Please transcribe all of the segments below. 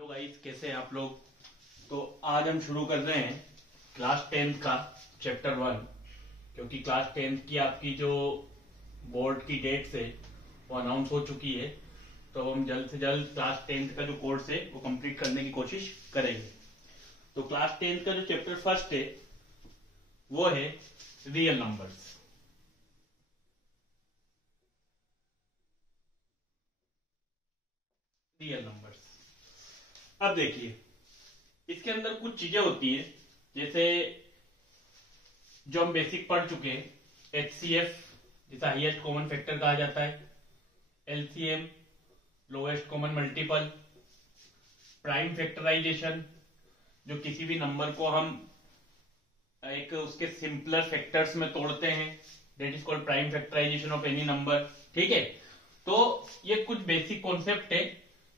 Hello guys, कैसे हैं आप लोग। तो आज हम शुरू कर रहे हैं क्लास 10th का चैप्टर 1, क्योंकि क्लास 10th की आपकी जो बोर्ड की डेट्स है वो अनाउंस हो चुकी है। तो हम जल्द से जल्द क्लास 10th का जो कोर्स है वो कंप्लीट करने की कोशिश करेंगे। तो क्लास 10th का जो चैप्टर फर्स्ट है वो है रियल नंबर्स। रियल नंबर्स, अब देखिए इसके अंदर कुछ चीजें होती हैं, जैसे जो हम बेसिक पढ़ चुके हैं, HCF जिसे हाईएस्ट कॉमन फैक्टर कहा जाता है, LCM lowest common multiple, prime factorisation जो किसी भी नंबर को हम एक उसके सिंपलर फैक्टर्स में तोड़ते हैं, that is called prime factorisation of any number. ठीक है, तो ये कुछ बेसिक कॉन्सेप्ट है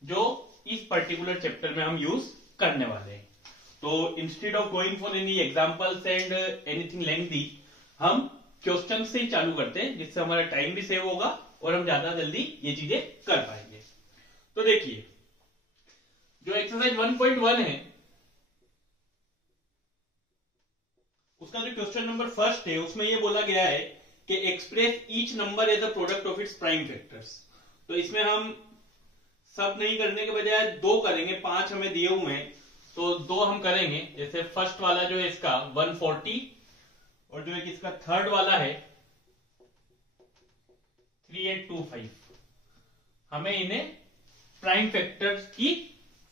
जो इस पर्टिकुलर चैप्टर में हम यूज करने वाले हैं। तो instead of going for any examples and anything lengthy, हम क्वेश्चन से ही चालू करते हैं, जिससे हमारा टाइम भी सेव होगा और हम ज्यादा जल्दी ये चीजें कर पाएंगे। तो देखिए जो एक्सरसाइज 1.1 है उसका जो क्वेश्चन नंबर फर्स्ट है उसमें ये बोला गया है कि express each number as a product of its prime factors. तो इसमें हम सब नहीं करने के बजाय दो करेंगे, 5 हमें दिए हुए हैं तो दो हम करेंगे। जैसे फर्स्ट वाला जो है इसका 140 और जो है इसका थर्ड वाला है 3825, हमें इन्हें प्राइम फैक्टर्स की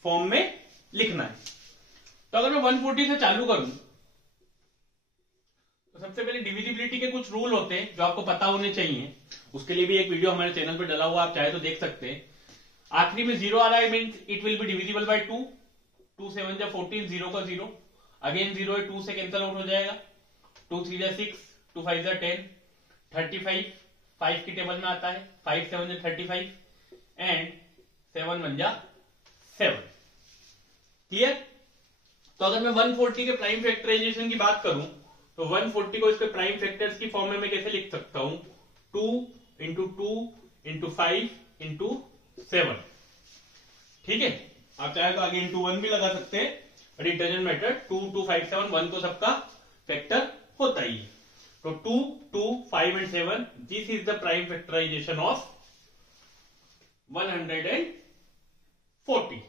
फॉर्म में लिखना है। तो अगर मैं 140 से चालू करूं तो सबसे पहले डिविजिबिलिटी के कुछ रूल होते हैं जो आपको पता होने चाहिए। उसके लिए भी एक वीडियो हमारे चैनल पर डला हुआ, आप चाहे तो देख सकते हैं। आखिरी में 0 आ रहा है means it will be divisible by 2, 2 7 जा 14, 0 का 0, अगेन 0 है 2 से कैंसिल आउट हो जाएगा, 2 3 जा 6, 2 5 जा 10, 35 5 की टेबल में आता है, 5 7 जा 35 एंड 7 1 जा 7। क्लियर। तो अगर मैं 140 के प्राइम फैक्टराइजेशन की बात करूं तो 140 को इसके प्राइम फैक्टर्स की फॉर्म में मैं कैसे लिख सकता हूं, 2 इंटू 2 इंटू 5 इंटू 7। ठीक है, आप चाहे तो आगे इंटू 1 भी लगा सकते हैं, बट इट डजंट मैटर। 2 2 5 7 1 तो सबका फैक्टर होता ही है। तो 2 2 5 and 7, this is the prime factorisation of 140।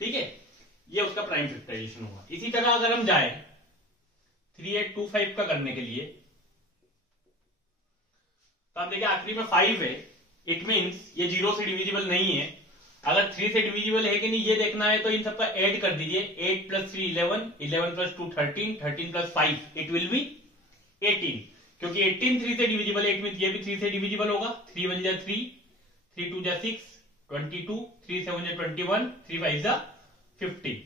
ठीक है, ये उसका प्राइम फैक्टराइजेशन होगा। इसी तरह अगर हम जाए 3825 का करने के लिए तो आप देखिए आखिरी में 5 है, इट मीन्स ये 0 से डिविजिबल नहीं है। अगर 3 से डिविजिबल है कि नहीं ये देखना है तो इन सबका ऐड कर दीजिए, 8 + 3 11, 11 + 2 13, 13 + 5 इट विल बी 18, क्योंकि 18 3 से डिविजिबल है, इट मीन्स ये भी 3 से डिविजिबल होगा। 3 1 जा 3, 3 2 जा 6, 22, 3 7 जा 21, 3 5 जा 50।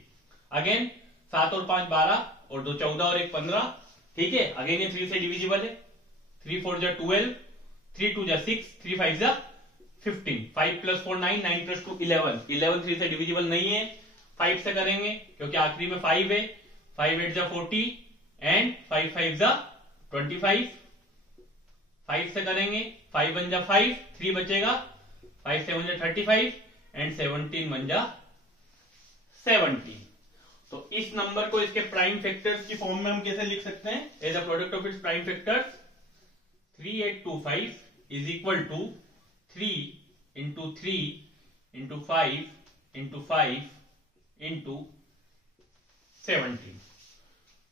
अगेन 7 और 5 12 और 2 14 और 1 15। ठीक है, अगेन ये 3 से डिविजिबल है, 3 4 जा 12, 3 2 जा 6, 3 5 जा 15, 5 + 4 9, 9 + 2 11, 11 3 से डिविजिबल नहीं है, 5 से करेंगे क्योंकि आखिरी में 5 है, 5 8 जा 40 एंड 5 5 जा 25। 5 से करेंगे, 5 1 जा 5, 3 बचेगा, 5 7 जा 35 एंड 17 1 जा 17। तो इस नंबर को इसके प्राइम फैक्टर्स की फॉर्म में हम कैसे लिख सकते हैं, as a product of its prime factors. 3825 is equal to 3 into 3 into 5 into 5 into 17।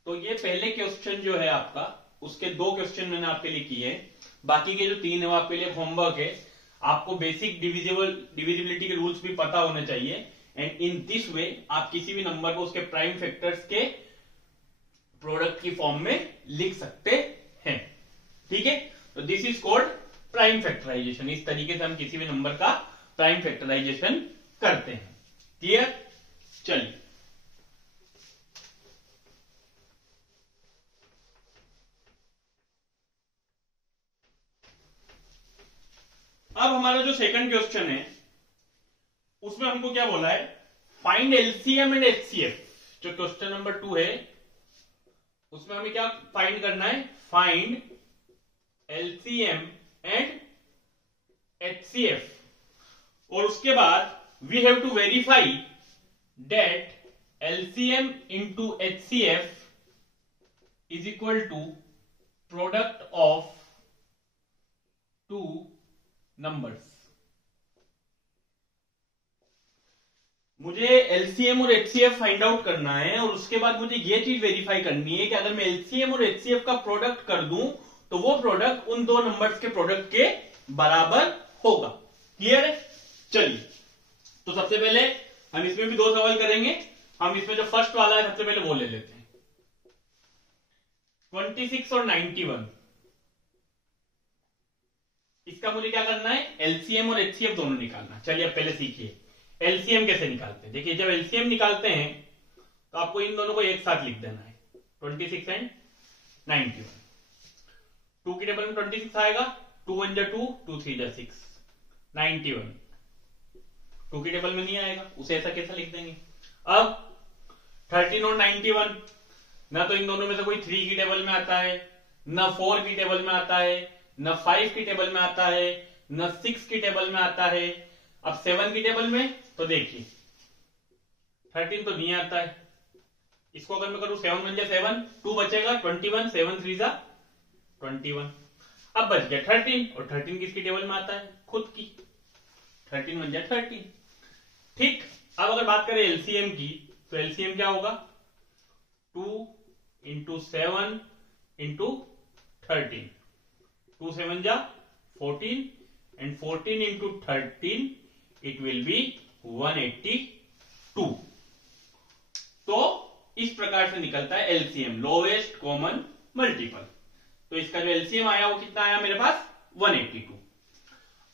तो ये पहले क्वेश्चन जो है आपका, उसके 2 क्वेश्चन मैंने आपके लिए किए हैं, बाकी के जो 3 है वो आपके लिए होमवर्क है। आपको बेसिक डिविजिबिलिटी के रूल्स भी पता होने चाहिए, एंड इन दिस वे आप किसी भी नंबर को उसके प्राइम फैक्टर्स के प्रोडक्ट की फॉर्म में लिख सकते हैं। ठीक है, तो this is called prime factorisation. इस तरीके से हम किसी भी नंबर का प्राइम फैक्टराइजेशन करते हैं। क्लियर। चलिए अब हमारा जो सेकंड क्वेश्चन है उसमें हमको क्या बोला है, फाइंड एलसीएम एंड एचसीएफ। जो क्वेश्चन नंबर 2 है उसमें हमें क्या फाइंड करना है, फाइंड एलसीएम एंड HCF, और उसके बाद we have to verify that LCM into HCF is equal to product of two numbers। मुझे LCM और HCF फाइंड आउट करना है और उसके बाद मुझे ये चीज वेरीफाई करनी है कि अगर मैं LCM और HCF का प्रोडक्ट कर दूं तो वो प्रोडक्ट उन दो नंबर्स के प्रोडक्ट के बराबर होगा। क्लियर है? चलिए, तो सबसे पहले हम इसमें भी दो सवाल करेंगे। हम इसमें जो फर्स्ट वाला है सबसे पहले वो ले लेते हैं, 26 और 91। इसका मुझे क्या करना है, LCM और HCF दोनों निकालना। चलिए अब पहले सीखिए LCM कैसे निकालते हैं। देखिए, जब LCM निकालते हैं तो आपको इन दोनों को एक साथ लिख देना है, 26 एंड 91। 2 की टेबल में 26 आएगा, 2 1 जा 2, 2 3 जा 6, 91 2 की टेबल में नहीं आएगा, उसे ऐसा कैसा लिख देंगे। अब 13 और 91, ना तो इन दोनों में से कोई 3 की टेबल में आता है, ना 4 की टेबल में आता है, ना 5 की टेबल में आता है, ना 6 की टेबल में आता है। अब 7 की टेबल में तो देखिए 13 तो नहीं आता है, इसको अगर मैं करूं 7 1 जा 7, 2 बचेगा 21, 7 3 जा 21। अब बच गया 13, और 13 किसकी टेबल में आता है, खुद की, 13 1 जा 13। ठीक, अब अगर बात करें LCM की तो LCM क्या होगा, 2 इंटू 7 इंटू 13, 2 7 जा 14 and 14 into 13 it will be 182। तो इस प्रकार से निकलता है LCM, लोवेस्ट कॉमन मल्टीपल। तो इसका जो LCM आया वो कितना आया मेरे पास, 182।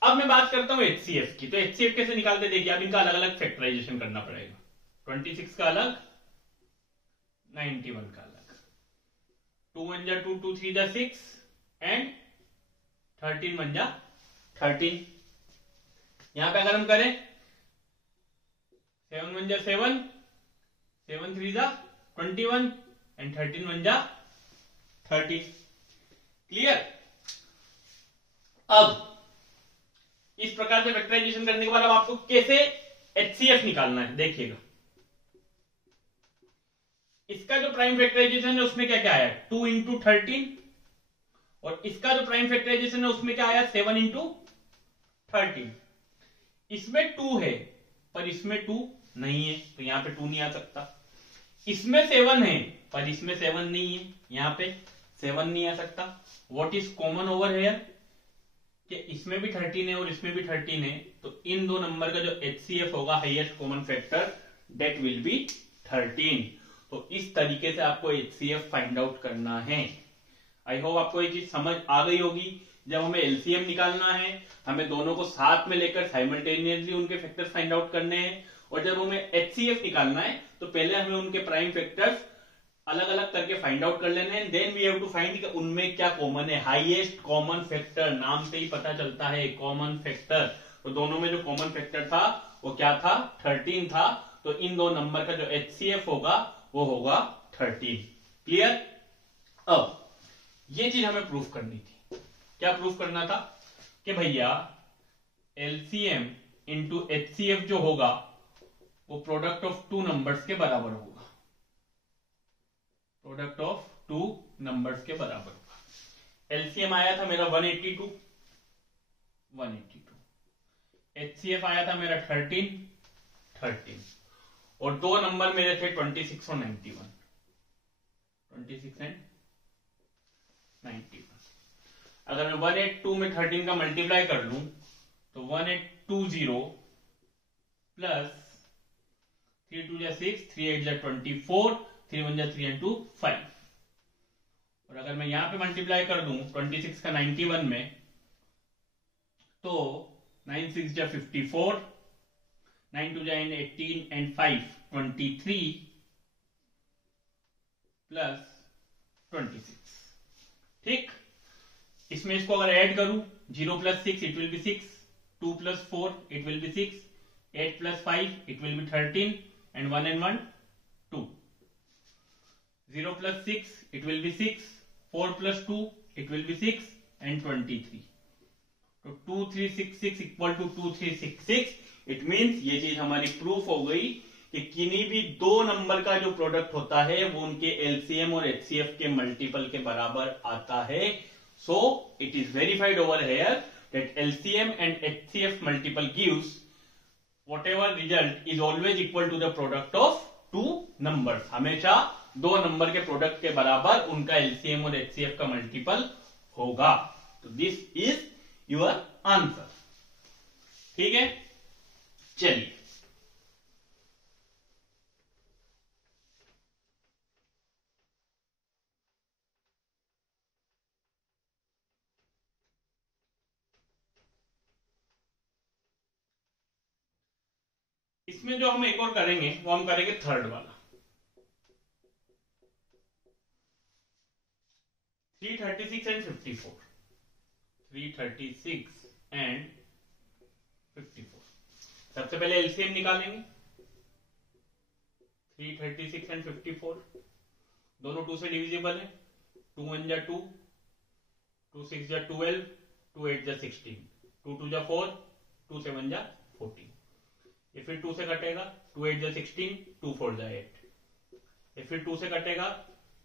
अब मैं बात करता हूं HCF की। तो HCF कैसे निकालते, देखिए अब इनका अलग अलग फैक्टराइजेशन करना पड़ेगा। 26 का अलग, 91 का अलग, 2 1 जा 2, 2 3 जा 6 एंड 13 1 जा 13। यहां पे अगर हम करें 7 1 जा 7, 7 3 जा 21 एंड 13 1 जा 30। क्लियर? अब इस प्रकार से फैक्टराइजेशन करने के बाद अब आपको कैसे HCF निकालना है, देखिएगा। इसका जो प्राइम फैक्टराइजेशन है उसमें क्या क्या आया, 2 इंटू 13, और इसका जो प्राइम फैक्टराइजेशन है उसमें क्या आया, 7 इंटू 13। इसमें 2 है पर इसमें 2 नहीं है, तो यहां पे 2 नहीं आ सकता। इसमें 7 है पर इसमें 7 नहीं है, यहां पे 7 नहीं आ सकता। What is common over here, कि इसमें भी 13 है और इसमें भी 13 है, तो इन दो नंबर का जो HCF होगा, highest common factor, that will be 13। तो इस तरीके से आपको HCF फाइंड आउट करना है। आई होप आपको ये चीज समझ आ गई होगी। जब हमें LCM निकालना है, हमें दोनों को साथ में लेकर साइमल्टेनियसली उनके फैक्टर्स फाइंड आउट करने हैं, और जब हमें HCF निकालना है तो पहले हमें उनके प्राइम फैक्टर्स अलग अलग करके फाइंड आउट कर लेना है। Then we have to find कि उनमें क्या कॉमन है, हाईएस्ट कॉमन फैक्टर, नाम से ही पता चलता है कॉमन फैक्टर। तो दोनों में जो कॉमन फैक्टर था वो क्या था, 13 था। तो इन दो नंबर का जो HCF होगा वो होगा 13। क्लियर? अब ये चीज हमें प्रूफ करनी थी। क्या प्रूफ करना था, कि भैया LCM इंटू HCF जो होगा वो प्रोडक्ट ऑफ टू नंबर्स के बराबर होगा, प्रोडक्ट ऑफ टू नंबर्स के बराबर होगा। LCM आया था मेरा 182, HCF आया था मेरा 13, और दो नंबर मेरे थे 26 और 91, 26 एंड 91। अगर मैं 182 में 13 का मल्टीप्लाई कर लूं तो 1820 प्लस 3 2 जा 6, 3 8 जा 24, 3 1 जा 3 and 2 5। और अगर मैं यहां पे मल्टीप्लाई कर दूं 26 का 91 में, तो 9 6 जा 54, 9 2 जा 18 and 5 23 प्लस 26। ठीक, इसमें इसको अगर ऐड करूं, 0 plus 6 it will be 6, 2 plus 4 it will be 6, 8 plus 5 it will be 13 and 1 and 1 2, 0 plus 6 it will be 6, 4 plus 2 it will be 6 and 23। तो 2366 equal to 2366। इट मीन्स ये चीज हमारी प्रूफ हो गई कि किन्हीं भी दो नंबर का जो प्रोडक्ट होता है वो उनके एलसीएम और एचसीएफ के मल्टीपल के बराबर आता है. So it is verified over here that LCM and HCF multiple gives whatever result is always equal to the product of two numbers. हमेशा दो नंबर के प्रोडक्ट के बराबर उनका एलसीएम और एचसीएफ का मल्टीपल होगा. तो दिस इज योर आंसर. ठीक है, चलिए इसमें जो हम एक और करेंगे वो हम करेंगे थर्ड वाला. 336 एंड 54. 336 एंड 54. सबसे पहले एलसीएम निकालेंगे. 336 एंड 54 दोनों 2 से डिविजिबल है. 2 1 जा 2, 2 6 जा 12, 2 8 जा 16, 2 2 जा 4, 2 7 जा 14. ये फिर 2 से कटेगा. 2 8 जा 16, 2 4 जा 8. ये फिर 2 से कटेगा.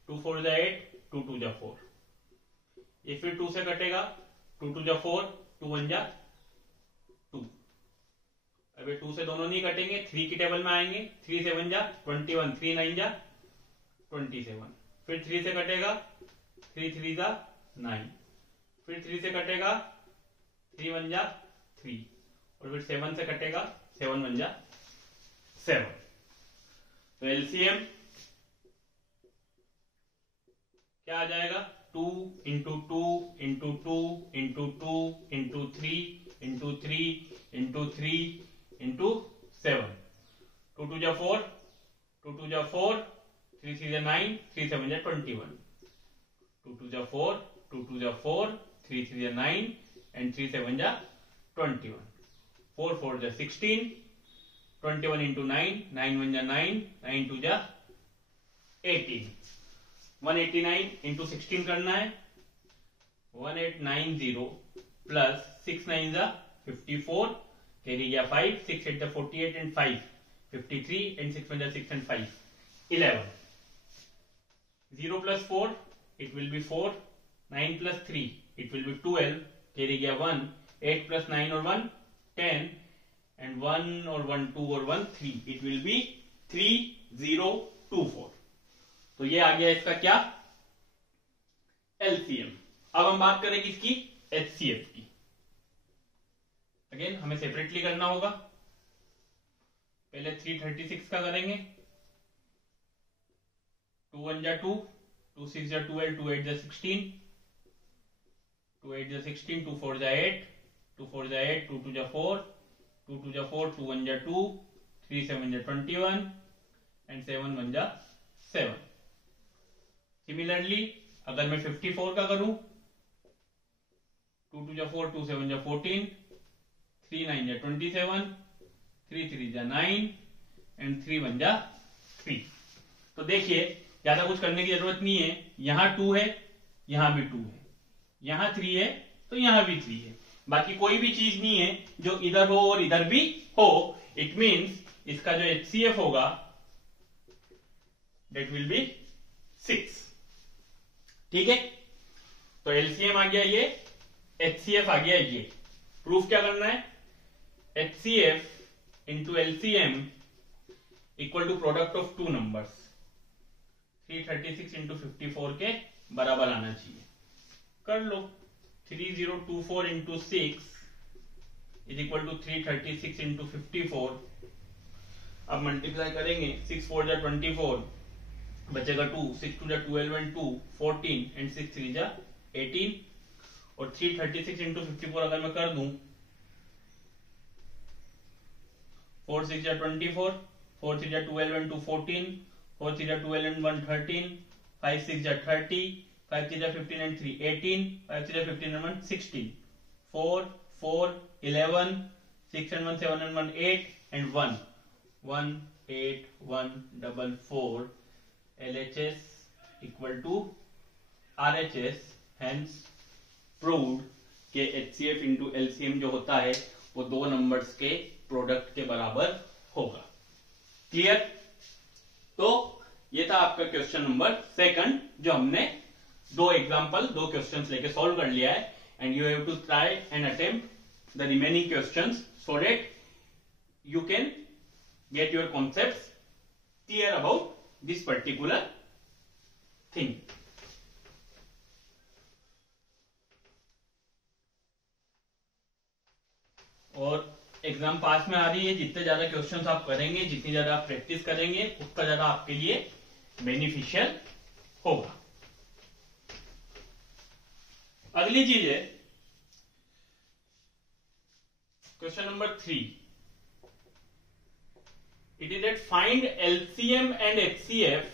2 4 जा 8, 2 2 जा 4. ये फिर 2 से कटेगा. 2 2 जा 4, 2 1 जा 2. अब 2 से दोनों नहीं कटेंगे. 3 की टेबल में आएंगे. 3 7 जा 21, 3 9 जा 27. फिर 3 से कटेगा. 3 3 जा 9. फिर 3 से कटेगा. 3 1 जा 3. और फिर 7 से कटेगा. 7 1 जा 7. तो एलसीएम क्या आ जाएगा? 2 into 2 into 2 into 2 into 3 into 3 into 3 into 7. 2 2 जा 4, 2 2 जा 4, 3 3 जा 9, 3 7 जा 21. 2 2 जा 4, 2 2 जा 4, 3 3 जा 9 and 3 7 जा 21. 4 4 जा 16, 21 into 9, 9 1 जा 9, 9 2 जा 18. 189 into 16 करना है. 1890 plus 6 9 जा 54, कैरी गया 5, 6 8 जा 48 and 5 53 and 6 1 जा 6 and 5 11. 0 plus 4 it will be 4. 9 plus 3 it will be 12, carry गया 1. 8 plus 9 और 1 10 and 1 or 1 2 or 1 3 it will be 3024. तो ये आ गया इसका क्या? एलसीएम. अब हम बात करेंगे इसकी एचसीएफ की. अगेन हमें सेपरेटली करना होगा. पहले 336 का करेंगे. 2 1 जा 2, 2 6 जा 12, 2 8 जा 16, 2 8 जा 16, 2 4 जा 8, 2 4 जा 8, 2 2 जा 4, 2 2 जा 4, 2 1 जा 2, 3 7 जा 21 and 7 1 जा 7. सिमिलरली अगर मैं 54 का करूं, 2 2 जा 4, 2 7 जा 14, 3 9 जा 27, 3 3 जा 9 and 3 1 जा 3. तो देखिए ज्यादा कुछ करने की जरूरत नहीं है. यहां 2 है, यहां भी 2 है, यहां 3 है तो यहां भी 3 है. बाकी कोई भी चीज नहीं है जो इधर हो और इधर भी हो. इट मीन्स इसका जो एचसीएफ होगा डेट विल बी 6. ठीक है, तो एलसीएम आ गया ये, एचसीएफ आ गया ये. प्रूफ क्या करना है? HCF into LCM equal to product of two numbers. 336 into 54 के बराबर आना चाहिए. कर लो. 3024 into 6 is equal to 336 into 54. अब मल्टीप्लाई करेंगे. 6 4 जा 24, बचेगा 2, 6 2 जा 12 and 2 14 and 6 3 जा 18. और 336 इंटू 54 अगर मैं कर दूं, 4 6 जा 24, 4 3 जा 12 and 2 14, 4 3 जा 12 and 1 13, 5 6 जा 30, 5 3 जा 15 and 3 18, 5 3 जा 15 and 1 16, 4 4 11, 6 and 1 7 and 1 8 and 1 1 8 1 4 4. LHS equal to RHS. Hence proved के HCF into LCM जो होता है वो दो नंबर्स के प्रोडक्ट के बराबर होगा. क्लियर? तो ये था आपका क्वेश्चन नंबर सेकंड, जो हमने दो क्वेश्चंस लेके सॉल्व कर लिया है, and you have to try and attempt the remaining questions so that you can get your concepts clear about this particular thing. और एग्जाम पास में आ रही है, जितने ज्यादा क्वेश्चंस आप करेंगे, जितनी ज्यादा आप प्रैक्टिस करेंगे, उतना ज्यादा आपके लिए बेनिफिशियल होगा। अगली चीज है question number 3. It is that find LCM and HCF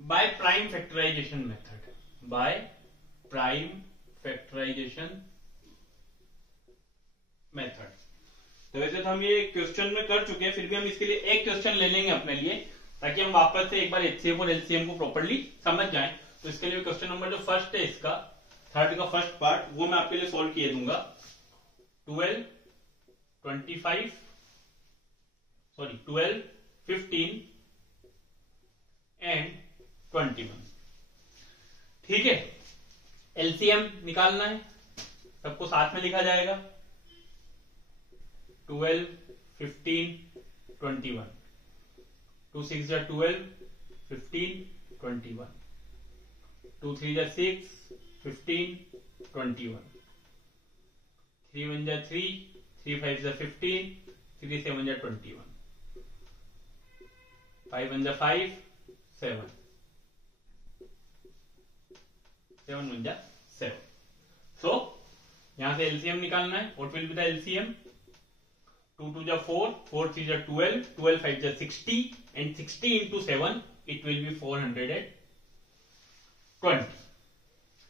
by prime factorization method. By prime factorization method. तो वैसे तो हम ये क्वेश्चन में कर चुके हैं, फिर भी हम इसके लिए एक क्वेश्चन ले लेंगे अपने लिए, ताकि हम वापस से एक बार HCF और LCM को प्रॉपर्ली समझ जाएं। तो इसके लिए क्वेश्चन नंबर जो फर्स्ट है, इसका थर्ड का फर्स्ट पार्ट, वो मैं आपके लिए सॉल्व किए दूंगा। 12, 15, 15 एंड 21। ठीक है, एलसीएम निकालना है, सबको साथ में लिखा जाएगा। 12, 15, 21, 2 6 जा 12, 15, 21, 2 3 जा 6, 15, 21, 3 1 जा 3, 3 5 जा 15, 3 7 जा 21, 5 1 जा 5, 7, 7 1 जा 7। सो यहां से एलसीएम निकालना है। What will be the LCM? 2 2 जा 4, 4 3 जा 12, 12 5 जा 60 and 60 into 7 it will be 420.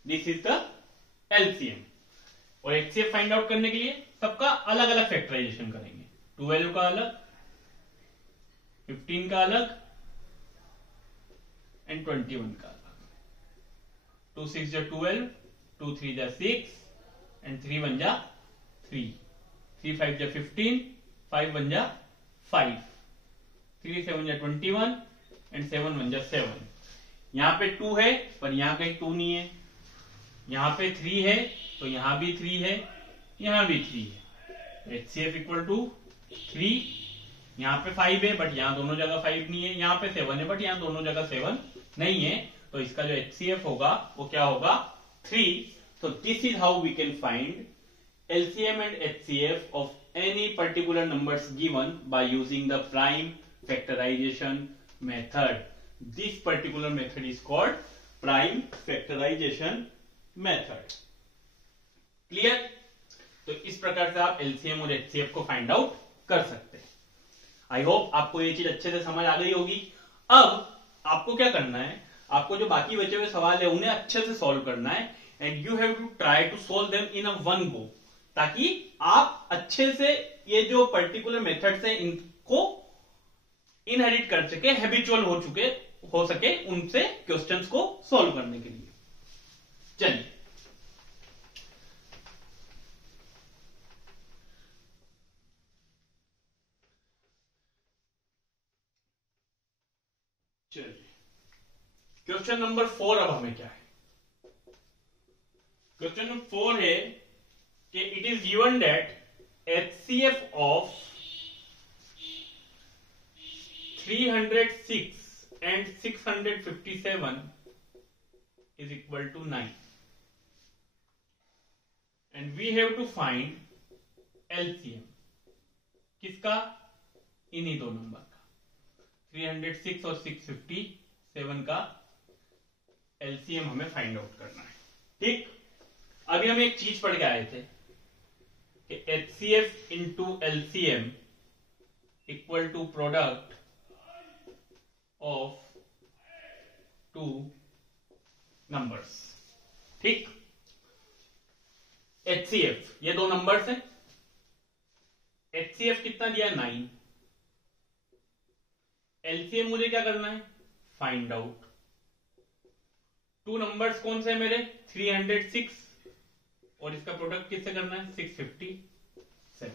This is the LCM. और एचसीएफ फाइंड आउट करने के लिए सबका अलग अलग फैक्टराइजेशन करेंगे। 12 का अलग, 15 का अलग एंड 21 का अलग। 2 6 जा 12, 2 3 जा 6 एंड 3 1 जा 3, 3 5 जा 15, 5 1 जा 5, 3 7 जा 21 एंड 7 1 जा 7। यहां पे 2 है पर यहां कहीं 2 नहीं है, यहां पे 3 है तो यहां भी 3 है, यहां भी 3 है। HCF equal to 3। यहां पे 5 है बट यहां दोनों जगह 5 नहीं है, यहां पे 7 है बट यहां दोनों जगह 7 नहीं है, तो इसका जो HCF होगा वो क्या होगा? 3। So this is how we can find LCM and HCF of any particular numbers given by using the prime factorization method. This particular method is called prime factorization method. Clear? तो इस प्रकार से आप LCM और HCF को find out कर सकते हैं। आई होप आपको ये चीज अच्छे से समझ आ गई होगी। अब आपको क्या करना है, आपको जो बाकी बचे हुए सवाल है उन्हें अच्छे से सॉल्व करना है, and you have to try to solve them in a one go, ताकि आप अच्छे से ये जो पर्टिकुलर मेथड्स हैं इनको इनहेरिट कर सके, हैबिचुअल हो सके उनसे क्वेश्चंस को सॉल्व करने के लिए। चलिए क्वेश्चन नंबर 4 अब हमें क्या है? क्वेश्चन नंबर 4 है कि it is given that HCF of 306 and 657 is equal to 9, and we have to find LCM किसका? इन्हीं दो नंबर का, 306 और 657 का LCM हमें फाइंड आउट करना है। ठीक, अभी हम एक चीज पढ़ के आए थे कि HCF into LCM equal to product of two numbers. ठीक, HCF ये दो नंबर्स हैं, HCF कितना दिया? 9। LCM मुझे क्या करना है? Find out. टू नंबर्स कौन से हैं मेरे? 306 और इसका प्रोडक्ट किससे करना है? 657।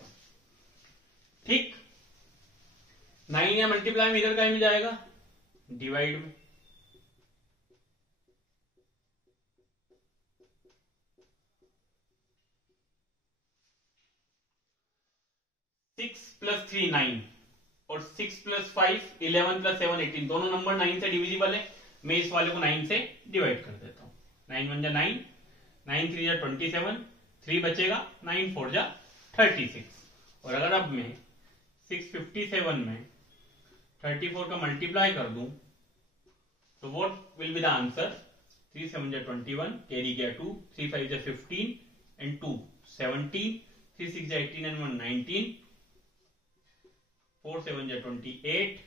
ठीक, 9 या मल्टीप्लाई में इधर का में जाएगा डिवाइड में, 6 + 3 9 और 6 + 5 11 + 7 18, दोनों नंबर 9 से डिविजिबल है। मैं इस वाले को 9 से डिवाइड कर देता हूं। 9 1 जा 9, 9 3 जा 27, 3 बचेगा, 9 4 जा 36। और अगर अब मैं 657 में 34 का मल्टीप्लाई कर दूं तो what will be the answer? 3 7 जा 21, कैरी गया 2, 3 5 जा 15 एंड 2 17, 3 6 जा 18 एंड 1 19, 4 7 जा 28,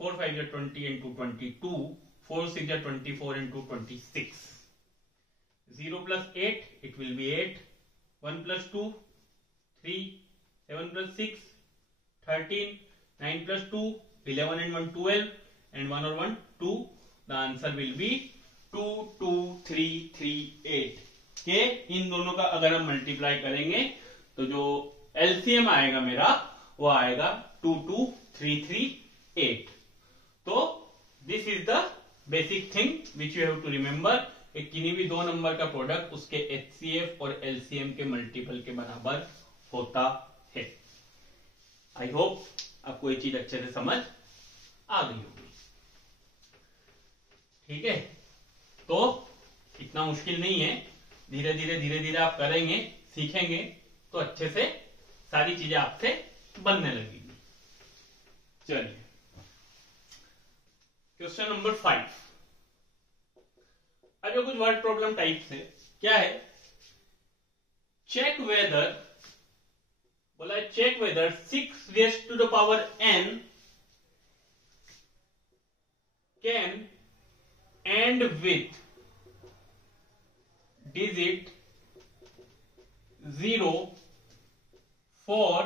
4 5 जा 20 and 2 22, 4 6 जा 24 and 2 26. 0 plus 8, it will be 8. 1 plus 2, 3. 7 plus 6, 13. 9 plus 2, 11 and 1 12, and 1 or 1 2. The answer will be 2 2 3 3 8. के इन दोनों का अगर हम मल्टीप्लाई करेंगे तो जो एलसीएम आएगा मेरा वो आएगा 2 2 3 3 8. तो this is the basic thing which you have to remember. किन्हीं भी दो नंबर का प्रोडक्ट उसके एचसीएफ और एलसीएम के मल्टीपल के बराबर होता है। आई होप आपको ये चीज अच्छे से समझ आ गई होगी। ठीक है, तो इतना मुश्किल नहीं है, धीरे धीरे आप करेंगे, सीखेंगे तो अच्छे से सारी चीजें आपसे बनने लगेंगी। चलिए क्वेश्चन नंबर 5। अब ये कुछ वर्ड प्रॉब्लम टाइप से क्या है, चेक वेदर, बोला है check whether 6 raised to the power n can end with digit 0 for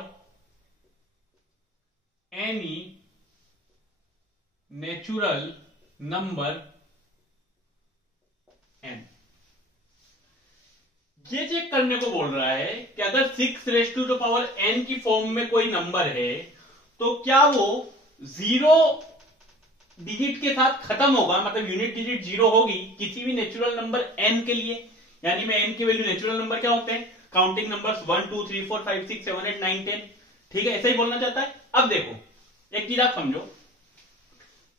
any natural number n। ये चेक करने को बोल रहा है कि अगर 6 raised to the power n की फॉर्म में कोई नंबर है तो क्या वो 0 डिजिट के साथ खत्म होगा, मतलब यूनिट डिजिट 0 होगी किसी भी नेचुरल नंबर n के लिए। यानी में n की वैल्यू, नेचुरल नंबर क्या होते हैं, काउंटिंग नंबर्स 1 2 3 4 5 6 7 8 9 10। ठीक है, ऐसा ही बोलना चाहता है। अब देखो एक चीज आप समझो,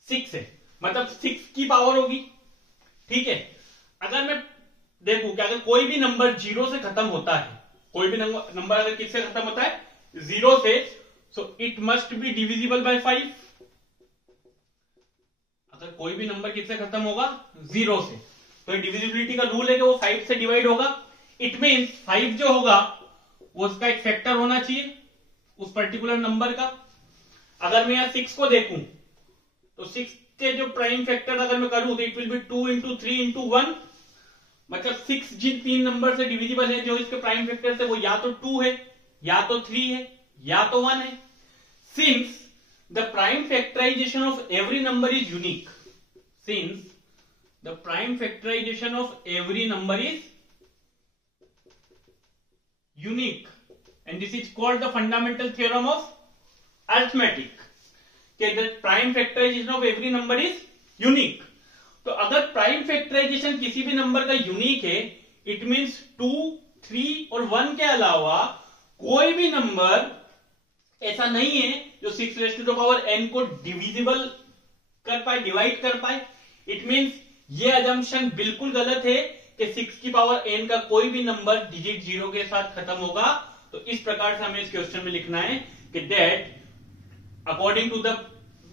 6 है मतलब 6 की पावर होगी। ठीक है, अगर मैं देखूं कि अगर कोई भी नंबर 0 से खत्म होता है, कोई भी नंबर अगर किससे खत्म होता है, 0 से, so it must be divisible by 5। अगर कोई भी नंबर किससे खत्म होगा, 0 से, तो डिविजिबिलिटी का रूल है कि वो 5 से डिवाइड होगा। इट मींस 5 जो होगा वो उसका एक फैक्टर होना चाहिए उस पर्टिकुलर नंबर का। अगर मैं यहां 6 को देखूं तो 6 के जो प्राइम फैक्टर अगर मैं करूं तो it will be 2 into 3 into 1, मतलब 6 जिन 3 नंबर से डिविजिबल है जो इसके प्राइम फैक्टर है वो या तो 2 है, या तो 3 है, या तो 1 है। Since the prime factorisation of every number is unique, since the prime factorisation of every number is unique and this is called the fundamental theorem of arithmetic, कि the prime factorisation of every number is unique. तो अगर prime factorisation किसी भी number का unique है, it means 2 3 और 1 के अलावा कोई भी नंबर ऐसा नहीं है जो 6 raised to the power n को डिविजिबल कर पाए, डिवाइड कर पाए। इट मींस ये अजम्पशन बिल्कुल गलत है कि 6 की पावर n का कोई भी नंबर डिजिट 0 के साथ खत्म होगा। तो इस प्रकार से हमें इस क्वेश्चन में लिखना है कि that according to the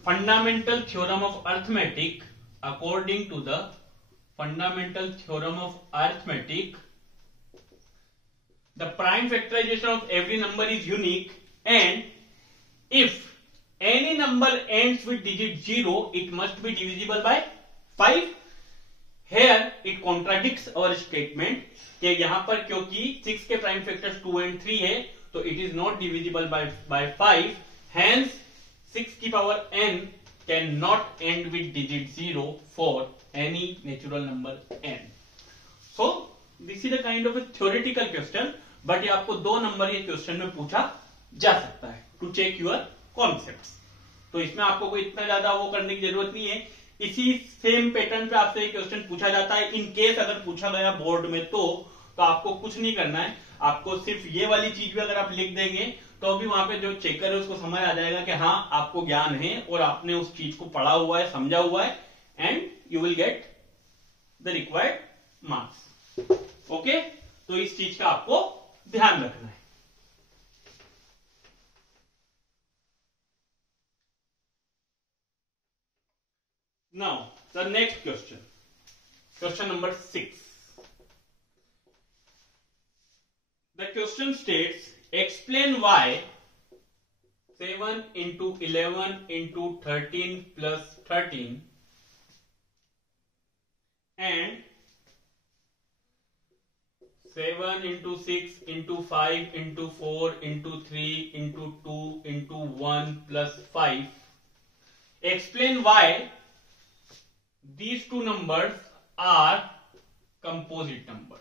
fundamental theorem of arithmetic, according to the fundamental theorem of arithmetic, the prime factorization of every number is unique, and if any number ends with digit 0, it must be divisible by 5. Here it contradicts our statement कि यहां पर क्योंकि 6 के prime factors 2 and 3 है तो it is not divisible by 5, hence 6 की power n cannot end with digit 0 for any natural number n. So this is a kind of a theoretical question, but ये आपको 2 नंबर ये question में पूछा जा सकता है। To check your concepts. तो इसमें आपको कोई इतना ज्यादा वो करने की जरूरत नहीं है। इसी सेम पैटर्न पे आपसे एक क्वेश्चन पूछा जाता है, इन केस अगर पूछा गया बोर्ड में तो आपको कुछ नहीं करना है, आपको सिर्फ ये वाली चीज भी अगर आप लिख देंगे तो भी वहां पे जो चेकर है उसको समझ आ जाएगा कि हाँ आपको ज्ञान है और आपने उस चीज को पढ़ा हुआ है, समझा हुआ है, and you will get the required marks. Okay, तो इस चीज का आपको ध्यान रखना है। Now the next question, question number 6. The question states, explain why 7 into 11 into 13 plus 13 and 7 into 6 into 5 into 4 into 3 into 2 into 1 plus 5. Explain why these two numbers are composite numbers.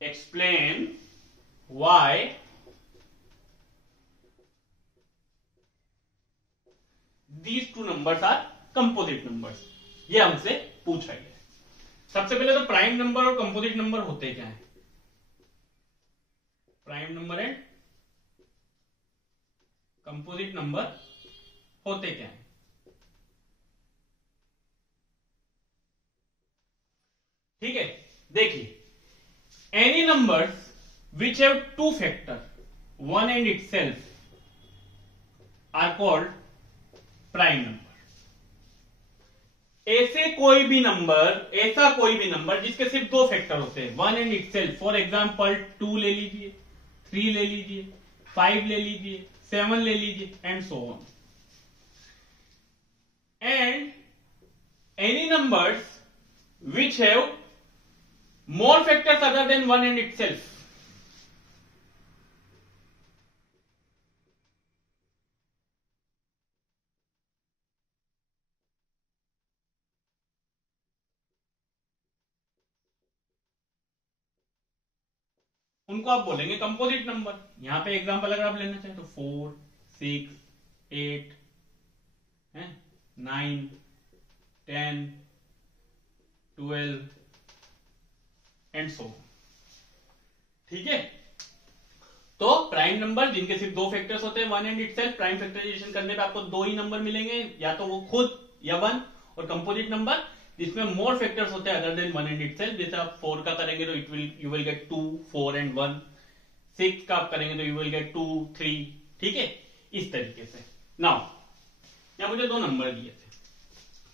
Explain why these two numbers are composite numbers. ये हमसे पूछा गया है। सबसे पहले तो prime number और composite number होते क्या है? Prime number and composite number होते क्या है? ठीक है, देखिए, any numbers which have two factor, one and itself, are called prime number. ऐसा कोई भी नंबर जिसके सिर्फ दो फैक्टर होते हैं, one and itself, for example 2 ले लीजिए, 3 ले लीजिए, 5 ले लीजिए, 7 ले लीजिए, and so on. And any numbers which have more factors other than one and itself, उनको आप बोलेंगे कंपोजिट नंबर. यहां पे एग्जांपल अगर आप लेना चाहें तो 4, 6, 8, 9, 10, 12 एंड सो. ठीक है, तो प्राइम नंबर जिनके सिर्फ दो फैक्टर्स होते हैं, one and itself, prime factorization करने पे आपको दो ही नंबर मिलेंगे, या तो वो खुद या वन. और कंपोजिट नंबर जिसमें मोर फैक्टर्स होते हैं other than one and itself, जैसे आप 4 का करेंगे तो यू विल गेट 2, 4 एंड 1. 6 का आप करेंगे तो यू विल गेट 2, 3. ठीक है, इस तरीके से. नाउ यहां मुझे दो नंबर दिए थे.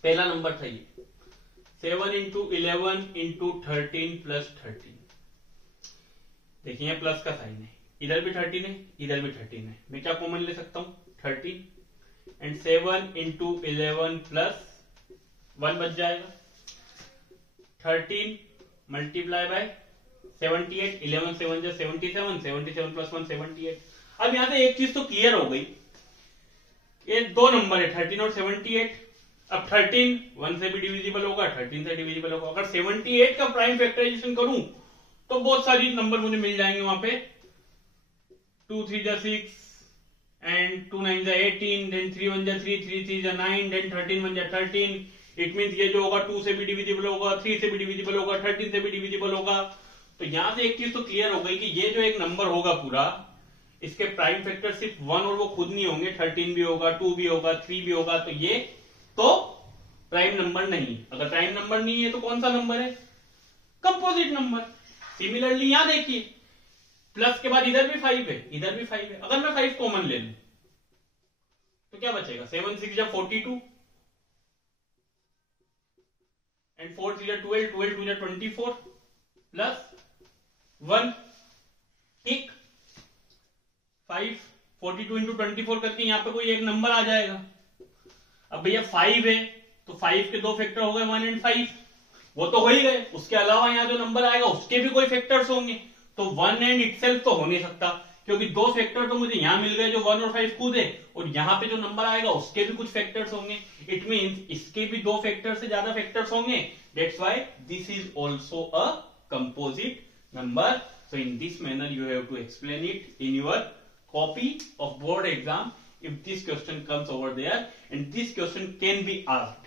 पहला नंबर था ये 7 into 11 into 13 plus 13. देखिए यहां प्लस का साइन है, इधर भी 13 है, इधर भी 13 है. मैं क्या कॉमन ले सकता हूं? 13. एंड 7 into 11 प्लस 1 बच जाएगा. 13 मल्टीप्लाई बाय 78. 11 7 जा 77, 77 प्लस 1 78. अब यहां से एक चीज तो क्लियर हो गई, ये दो नंबर है 13 और 78. अब 13 1 से भी डिविजिबल होगा, 13 से डिविजिबल होगा. अगर 78 का प्राइम फैक्टराइजेशन करूं तो बहुत सारी नंबर मुझे मिल जाएंगे वहां पे. 2 3 जा 6 एंड 2 9 जा 18, देन 3 1 जा 3, 3 3 जा 9, देन 13 1 जा 13. इट मींस ये जो होगा 2 से भी डिविजिबल होगा, 3 से भी डिविजिबल होगा, 13 से भी डिविजिबल होगा. तो यहां से एक चीज तो क्लियर हो गई कि ये जो एक नंबर होगा पूरा, इसके प्राइम फैक्टर सिर्फ 1 और वो खुद नहीं होंगे, 13 भी होगा, 2 भी होगा, 3 भी होगा. तो ये तो प्राइम नंबर नहीं. अगर प्राइम नंबर नहीं है तो कौन सा नंबर है? Composite number. सिमिलरली यहां देखिए, प्लस के बाद इधर भी 5 है, इधर भी 5 है. अगर मैं 5 कॉमन ले लूं तो क्या बचेगा? 7 6 जा 42 एंड 4 3 जा 12, 12 2 जा 24 प्लस 1. ठीक, 5 42 इंटू 24 करके यहां पे कोई एक नंबर आ जाएगा. अब भैया 5 है तो 5 के दो फैक्टर हो गए 1 एंड 5, वो तो हो ही गए. उसके अलावा यहां जो नंबर आएगा उसके भी कोई फैक्टर्स होंगे. तो 1 एंड इटसेल्फ तो हो नहीं सकता, क्योंकि दो फैक्टर तो मुझे यहां मिल गए जो 1 और 5 खुद है, और यहां पे जो नंबर आएगा उसके भी कुछ फैक्टर्स होंगे. इट मींस इसके भी दो फैक्टर से ज्यादा फैक्टर्स होंगे, That's why this is also a composite number. So in this manner you have to explain it in your copy of board exam if this question comes over there, and this question can be asked.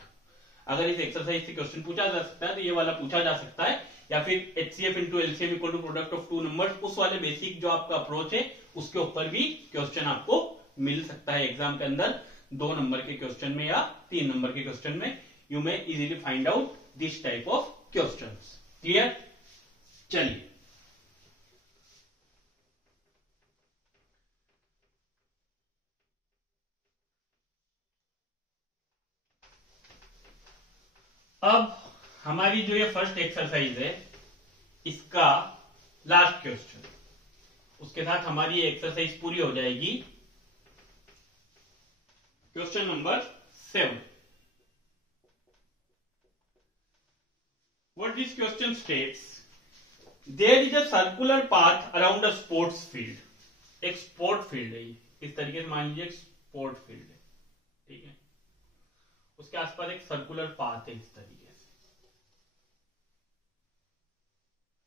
अगर इस exercise से question पूछा जा सकता है तो ये वाला पूछा जा सकता है, या फिर HCF into LCM equal to product of two numbers, उस वाले बेसिक जो आपका अप्रोच है उसके ऊपर भी क्वेश्चन आपको मिल सकता है एग्जाम के अंदर, 2 नंबर के क्वेश्चन में या 3 नंबर के क्वेश्चन में. You may easily find out this type of questions. Clear? चलिए अब हमारी जो ये फर्स्ट एक्सरसाइज है इसका लास्ट क्वेश्चन, उसके साथ हमारी ये एक्सरसाइज पूरी हो जाएगी. Question number 7. What this question states, there is a circular path around a sports field. एक स्पोर्ट फील्ड है, इस तरीके से मान लीजिए एक स्पोर्ट फील्ड है, ठीक है, उसके आसपास एक सर्कुलर पाथ है इस तरीके से.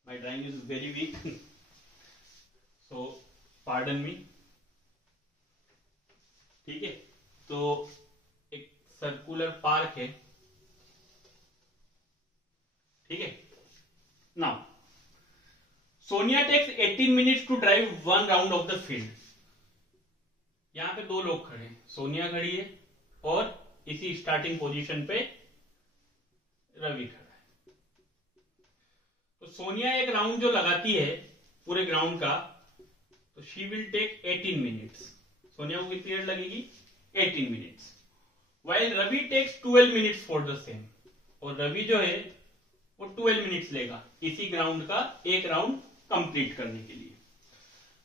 My drawing is very weak, so pardon me. ठीक है, तो एक सर्कुलर पार्क है, ठीक है. Now Sonia takes 18 minutes to drive 1 round of the field. यहां पे 2 लोग खड़े हैं, सोनिया खड़ी है और इसी स्टार्टिंग पोजीशन पे रवि खड़ा है. तो सोनिया एक राउंड जो लगाती है पूरे ग्राउंड का, तो she will take 18 minutes. Sonia को कितनी देर लगेगी? 18 minutes. While Ravi takes 12 minutes for the same. और रवि जो है वो 12 मिनट्स लेगा इसी ग्राउंड का एक राउंड कंप्लीट करने के लिए.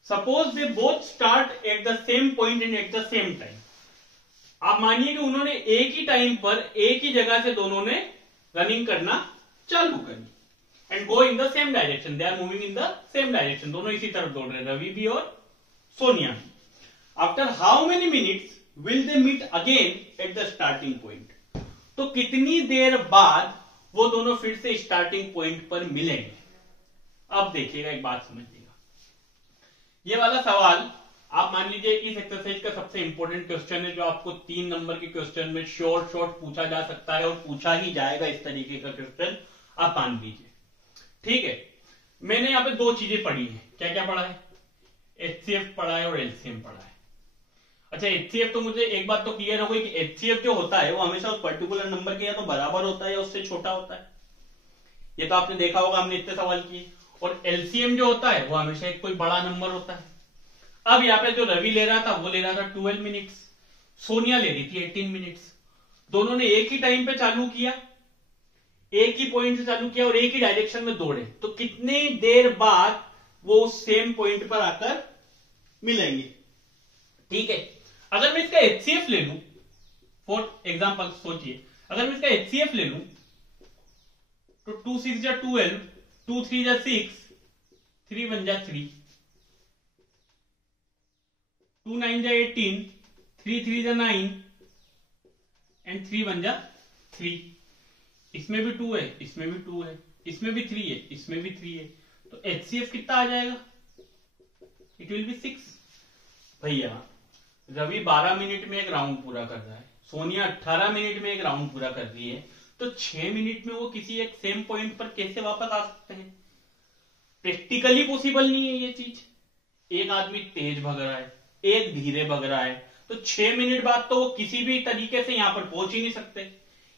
Suppose they both start at the same point and at the same time. आप मानिए कि उन्होंने एक ही टाइम पर एक ही जगह से दोनों ने रनिंग करना चालू करी, and go in the same direction. They are moving in the same direction. दोनों इसी तरफ दौड़ रहे हैं, रवि भी और सोनिया भी. After how many minutes will they meet again at the starting point. तो कितनी देर बाद वो दोनों फिर से स्टार्टिंग पॉइंट पर मिलेंगे. अब देखिएगा, एक बात समझिएगा, ये वाला सवाल आप मान लीजिए इस एक्सरसाइज का सबसे इंपॉर्टेंट क्वेश्चन है जो आपको 3 नंबर के क्वेश्चन में शॉर्ट पूछा जा सकता है और पूछा ही जाएगा इस तरीके का क्वेश्चन. आप मान लीजिए, ठीक है, मैंने यहां पे 2 चीजें पढ़ी है. क्या क्या पढ़ा है? HCF पढ़ा है और LCM पढ़ा है. अच्छा, HCF तो मुझे एक बात तो क्लियर हो गई कि HCF जो होता है वो हमेशा उस पर्टिकुलर नंबर के या तो बराबर होता है या उससे छोटा होता है. ये तो आपने देखा होगा, हमने इतने सवाल किए. और LCM जो होता है वो हमेशा एक कोई बड़ा नंबर होता है. अब यहाँ पे जो रवि ले रहा था वो ले रहा था 12 मिनट्स, सोनिया ले रही थी 18 मिनट्स. दोनों ने एक ही टाइम पे चालू किया, एक ही पॉइंट से चालू किया और एक ही डायरेक्शन में दौड़े. तो कितनी देर बाद वो सेम पॉइंट पर आकर मिलेंगे. ठीक है, अगर मैं इसका HCF ले लूं, फॉर एग्जाम्पल सोचिए, अगर मैं इसका HCF ले लूं तो 2 6 जा 12, 2 3 जा 6, 3 1 जा 3, 2 9 जा 18, 3 3 जा 9 एंड 3 1 जा 3. इसमें भी 2 है, इसमें भी 2 है, इसमें भी 3 है, इसमें भी 3 है. तो HCF कितना आ जाएगा? It will be 6. भैया रवि 12 मिनट में एक राउंड पूरा कर रहा है, सोनिया 18 मिनट में एक राउंड पूरा कर रही है, तो 6 मिनट में वो किसी एक सेम पॉइंट पर कैसे वापस आ सकते हैं? प्रैक्टिकली पॉसिबल नहीं है ये चीज. एक आदमी तेज भग रहा है, एक धीरे भग रहा है, तो 6 मिनट बाद तो वो किसी भी तरीके से यहां पर पहुंच ही नहीं सकते.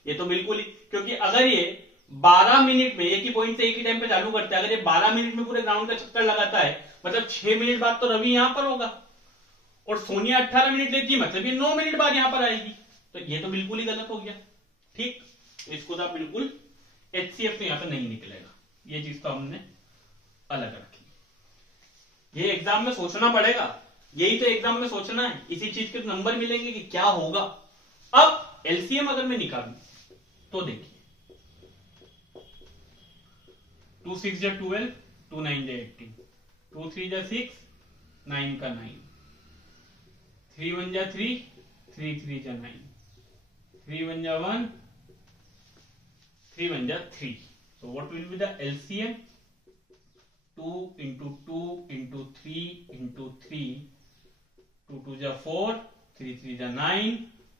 ये तो बिल्कुल ही, क्योंकि अगर ये 12 मिनट में एक ही पॉइंट से एक ही टाइम पे चालू करता है, अगर ये 12 मिनट में पूरे ग्राउंड का चक्कर लगाता है, मतलब 6 मिनट बाद तो रवि यहां पर होगा, और सोनिया 18 मिनट लेती है, मतलब ये 9 मिनट बाद यहां पर आएगी. तो ये तो बिल्कुल ही गलत हो गया. ठीक, तो इसको तो आप बिल्कुल HCF तो यहां पर नहीं निकलेगा. ये चीज तो हमने अलग रखी. ये एग्जाम में सोचना पड़ेगा, यही तो एग्जाम में सोचना है. इसी चीज के नंबर मिलेंगे कि क्या होगा. अब LCM अगर मैं निकालूं तो देखिए, 2 6 जा 12, 2 9 जा 18, 2 3 जा 6, 9 का 9, 3 1 जा 3, 3 3 जा 9, 3 1 जा 1, 3 1 जा 3. So what will be the LCM? 2 into 2 into 3 into 3. 2 2 जा 4, 3 3 जा 9,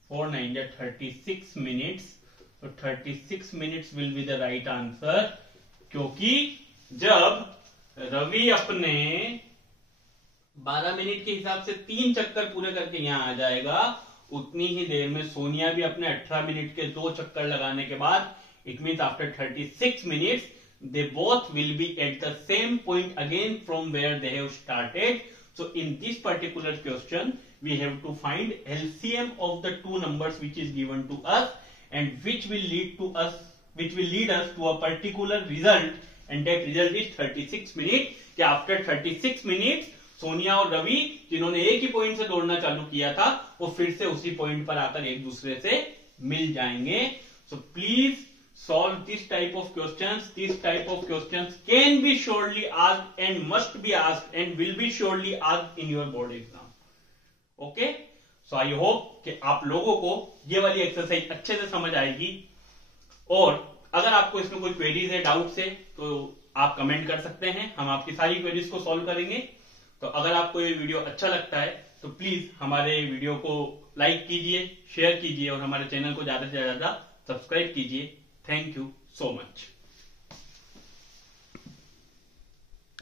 4 9 जा 36 minutes. So 36 minutes will be the right answer. क्योंकि जब रवि अपने 12 मिनट के हिसाब से 3 चक्कर पूरे करके यहाँ आ जाएगा, उतनी ही देर में सोनिया भी अपने 18 मिनट के 2 चक्कर लगाने के बाद, it means after 36 minutes they both will be at the same point again from where they have started. So in this particular question we have to find LCM of the two numbers which is given to us and which will lead us to a particular result, and that result is 36 minutes. कि after 36 minutes Sonia और रवि जिन्होंने एक ही point से दौड़ना चालू किया था वो फिर से उसी पॉइंट पर आकर एक दूसरे से मिल जाएंगे. So please solve this type of questions. This type of questions can be surely asked and must be asked and will be surely asked in your board exam. Okay? So I hope कि आप लोगों को ये वाली exercise अच्छे से समझ आएगी. और अगर आपको इसमें कोई क्वेरीज है, डाउट्स है, तो आप कमेंट कर सकते हैं. हम आपकी सारी क्वेरीज को सॉल्व करेंगे. तो अगर आपको ये वीडियो अच्छा लगता है तो प्लीज हमारे वीडियो को लाइक कीजिए, शेयर कीजिए और हमारे चैनल को ज्यादा से ज्यादा सब्सक्राइब कीजिए. Thank you so much.